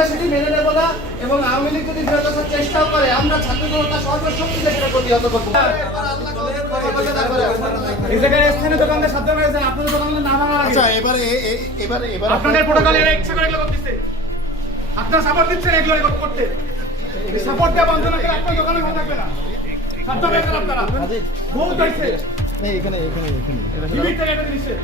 আমরা সেটি মেনে নেব না এবং আওয়ামী লীগ যদি ফেরত আসার চেষ্টাও করে আমরা ছাত্র জনতা সর্বশক্তি থেকে প্রতিহত করবো। এই জায়গায় স্থানীয় দোকানদার সাধ্য হয়েছে আপনাদের দোকানের নাম আমার আচ্ছা এবারে আপনাদের প্রোটোকল এরা ইচ্ছা করে এগুলো করতেছে, আপনারা সাপোর্ট দিচ্ছেন এগুলো রেকর্ড করতে। সাপোর্ট দেওয়া বন্ধ না করে আপনার দোকানে ভালো থাকবে না। সাধ্য হয়েছে আপনারা বহুত হয়েছে এখানে লিমিট থেকে এটা দিচ্ছে।